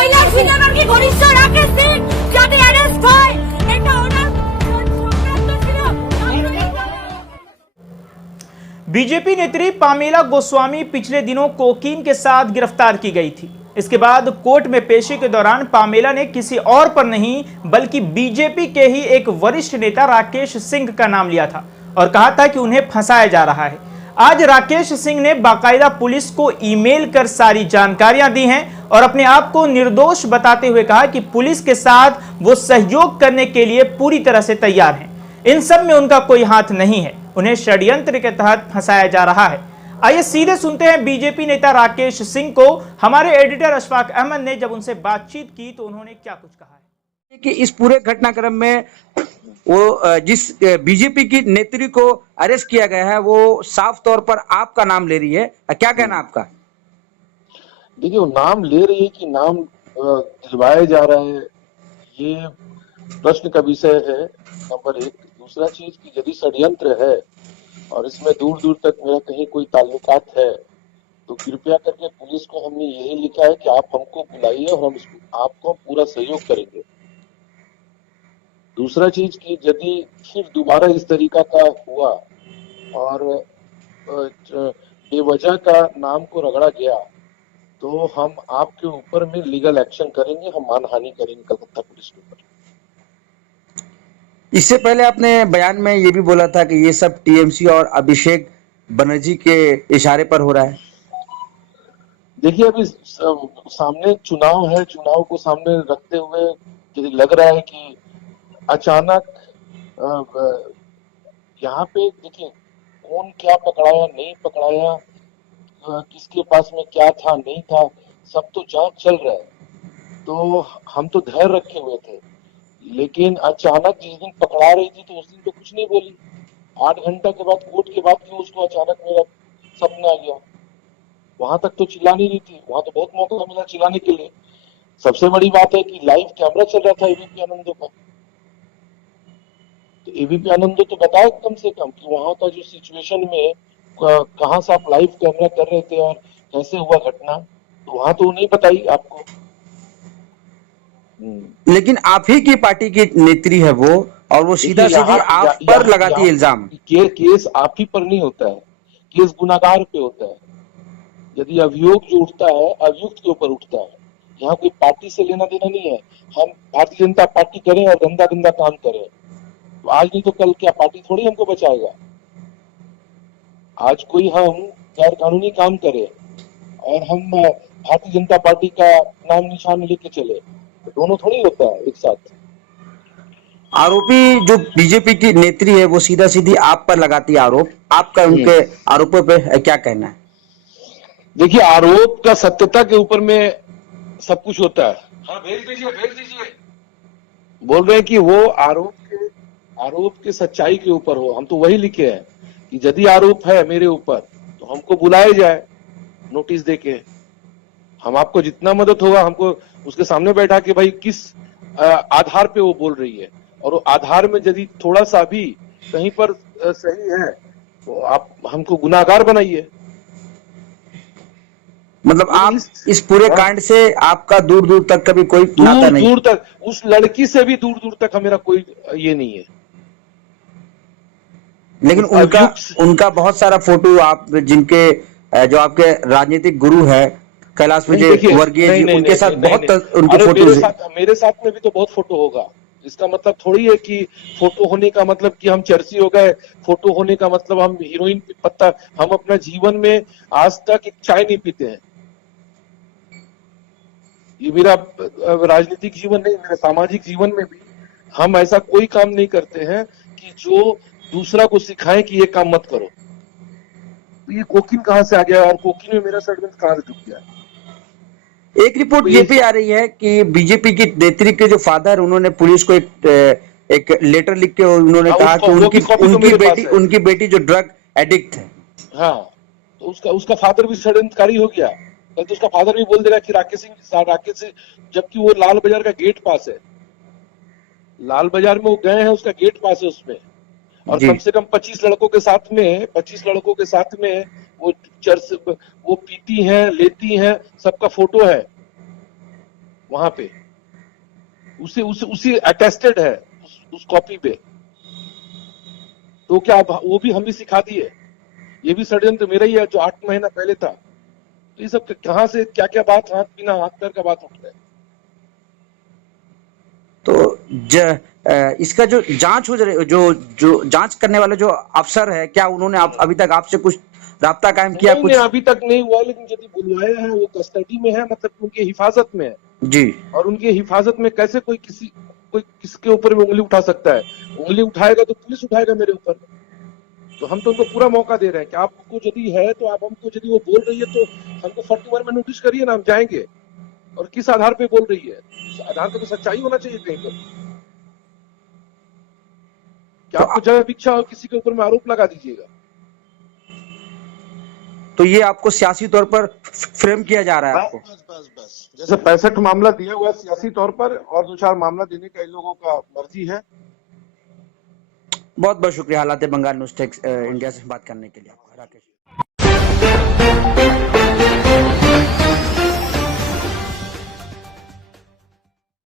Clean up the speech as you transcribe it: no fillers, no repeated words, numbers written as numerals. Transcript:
কৈলাসনগর ঘনিষ্ঠ রাকেশ সিং যাতে অ্যারেস্ট হয় এটা ওনার সংক্রান্ত ছিল। बीजेपी नेत्री पामेला गोस्वामी पिछले दिनों कोकीन के साथ गिरफ्तार की गई थी। इसके बाद कोर्ट में पेशी के दौरान पामेला ने किसी और पर नहीं बल्कि बीजेपी के ही एक वरिष्ठ नेता राकेश सिंह का नाम लिया था और कहा था कि उन्हें फंसाया जा रहा है। आज राकेश सिंह ने बाकायदा पुलिस को ईमेल कर सारी जानकारियां दी हैं और अपने आप को निर्दोष बताते हुए कहा कि पुलिस के साथ वो सहयोग करने के लिए पूरी तरह से तैयार हैं। इन सब में उनका कोई हाथ नहीं है, उन्हें षड्यंत्र के तहत फंसाया जा रहा है। आइए सीधे सुनते हैं बीजेपी नेता राकेश सिंह को। हमारे एडिटर अशफाक अहमद ने जब उनसे बातचीत की तो उन्होंने क्या कुछ कहा है कि इस पूरे घटनाक्रम में वो जिस बीजेपी की नेत्री को अरेस्ट किया गया है वो साफ तौर पर आपका नाम ले रही है, क्या कहना आपका? देखिए, वो नाम ले रही है कि नाम दिलवाया जा रहा है, ये प्रश्न का विषय है नंबर एक। दूसरा चीज कि यदि षड्यंत्र है और इसमें दूर दूर तक मेरा कहीं कोई ताल्लुकात है तो कृपया करके पुलिस को हमने यही लिखा है कि आप हमको बुलाइए और हम आपको पूरा सहयोग करेंगे। दूसरा चीज कि यदि फिर दोबारा इस तरीका का हुआ और बेवजह का नाम को रगड़ा गया तो हम आपके ऊपर में लीगल एक्शन करेंगे, हम मानहानि करेंगे कलकत्ता पुलिस के ऊपर। इससे पहले आपने बयान में ये भी बोला था कि ये सब टीएमसी और अभिषेक बनर्जी के इशारे पर हो रहा है। देखिए, अभी सामने चुनाव है, चुनाव को सामने रखते हुए यदि लग रहा है कि अचानक यहाँ पे देखिए कौन क्या पकड़ाया नहीं पकड़ाया, किसके पास में क्या था नहीं था, सब तो जांच चल रहा है। तो हम तो धैर्य रखे हुए थे, लेकिन अचानक जिस दिन पकड़ा रही थी तो उस दिन तो कुछ नहीं बोली। 8 घंटा के बाद कोर्ट के बाद क्यों उसको अचानक मेरा सपना आ गया? वहां तक तो चिल्ला नहीं रही थी, वहां तो बहुत मौका मिला चिल्लाने के लिए। सबसे बड़ी बात है कि लाइव कैमरा चल रहा था एबीपी आनंदो का, तो एबीपी आनंदो तो बताए कम से कम कि वहां का जो सिचुएशन में कहां से आप लाइव कैमरा कर रहे थे और कैसे हुआ घटना, तो वहां तो नहीं बताई आपको। लेकिन आप ही की पार्टी की नेत्री है वो, और वो सीधा सीधी आप पर लगाती है इल्जाम। केस आप ही पर नहीं होता है, केस गुनाहगार पे होता है। यदि अभियोग जो उठता है अभियुक्त के ऊपर उठता है। यहाँ कोई पार्टी से लेना देना नहीं है। हम भारतीय जनता पार्टी करें और गंदा गंदा काम करें तो आज नहीं तो कल क्या पार्टी थोड़ी हमको बचाएगा। आज कोई हम गैर कानूनी काम करे और हम भारतीय जनता पार्टी का नाम निशान लेके चले तो दोनों थोड़ी होता है एक साथ। आरोपी जो बीजेपी की नेत्री है वो सीधा सीधी आप पर लगाती है आरोप, आपका उनके आरोपों पे क्या कहना है? देखिए, आरोप का सत्यता के ऊपर में सब कुछ होता है। हाँ, भेज दीजिए। बोल रहे हैं कि वो आरोप के सच्चाई के ऊपर हो। हम तो वही लिखे हैं कि यदि आरोप है मेरे ऊपर तो हमको बुलाया जाए नोटिस देके। हम आपको जितना मदद होगा हमको उसके सामने बैठा के भाई किस आधार पे वो बोल रही है, और वो आधार में यदि थोड़ा सा भी कहीं पर सही है तो आप हमको गुनाहगार बनाइए। मतलब आप इस पूरे कांड से आपका दूर दूर तक कभी कोई नाता नहीं? दूर तक उस लड़की से भी दूर दूर तक मेरा कोई ये नहीं है। लेकिन उनका बहुत सारा फोटो आप जिनके जो आपके राजनीतिक गुरु है कैलाश विजय वर्गीय जी, उनके साथ बहुत उनके फोटो। मेरे साथ में भी तो बहुत फोटो होगा। इसका मतलब थोड़ी है कि फोटो होने का मतलब कि हम चर्ची हो गए, फोटो होने का मतलब हम हीरोइन पत्ता। हम अपना जीवन में आज तक एक चाय नहीं पीते हैं। ये मेरा राजनीतिक जीवन नहीं, मेरे सामाजिक जीवन में भी हम ऐसा कोई काम नहीं करते हैं कि जो दूसरा को सिखाएं कि ये काम मत करो। तो ये कोकीन कहां से आ गया और कोकीन में मेरा षड्यंत्र कहां से जुट गया? एक रिपोर्ट ये भी आ रही है कि बीजेपी की नेत्री के जो फादर, उन्होंने पुलिस को एक लेटर लिख के उन्होंने कहा कि उनकी बेटी जो ड्रग एडिक्ट है। हाँ, तो उसका फादर भी षड्यंत्रकारी हो गया। कल तो उसका फादर भी बोल देगा कि राकेश सिंह, जबकि वो लाल बाजार का गेट पास है। लाल बाजार में वो गए हैं, उसका गेट पास है उसमें, और कम से कम 25 लड़कों के साथ में वो चर्च वो पीती हैं, लेती हैं, सबका फोटो है। वहां पे उसी अटेस्टेड है उस कॉपी पे। तो क्या वो भी हम भी सिखा दिए? ये भी षड्यंत्र मेरा ही है जो 8 महीना पहले था। तो ये सब कहां से क्या क्या बात बिना हाथ पैर का बात उठ रहा है। तो इसका जो जांच हो रही, जो जांच करने वाला जो अफसर है, क्या उन्होंने अभी तक आपसे कुछ राब्ता कायम किया? नहीं, कुछ अभी तक नहीं हुआ, लेकिन यदि बुलवाया है वो कस्टडी में है, मतलब उनके हिफाजत में है जी। और उनके हिफाजत में कैसे कोई किसके ऊपर में उंगली उठा सकता है? उंगली उठाएगा तो पुलिस उठाएगा मेरे ऊपर। तो हम तो उनको पूरा मौका दे रहे हैं कि आपको यदि है तो आप हमको, यदि वो बोल रही है तो हमको 41 में नोटिस करिए ना, हम जाएंगे। और किस आधार पे बोल रही है, उस आधार पे तो सच्चाई होना चाहिए कहीं पर। क्या आपको जब इच्छा हो किसी के ऊपर में आरोप लगा दीजिएगा। तो ये आपको सियासी तौर पर फ्रेम किया जा रहा है आपको? बस जैसे 65 मामला दिया हुआ है सियासी तौर पर, और 2-4 मामला देने का इन लोगों का मर्जी है। बहुत बहुत शुक्रिया हालात बंगाल न्यूज़ इंडिया से बात करने के लिए, राकेश।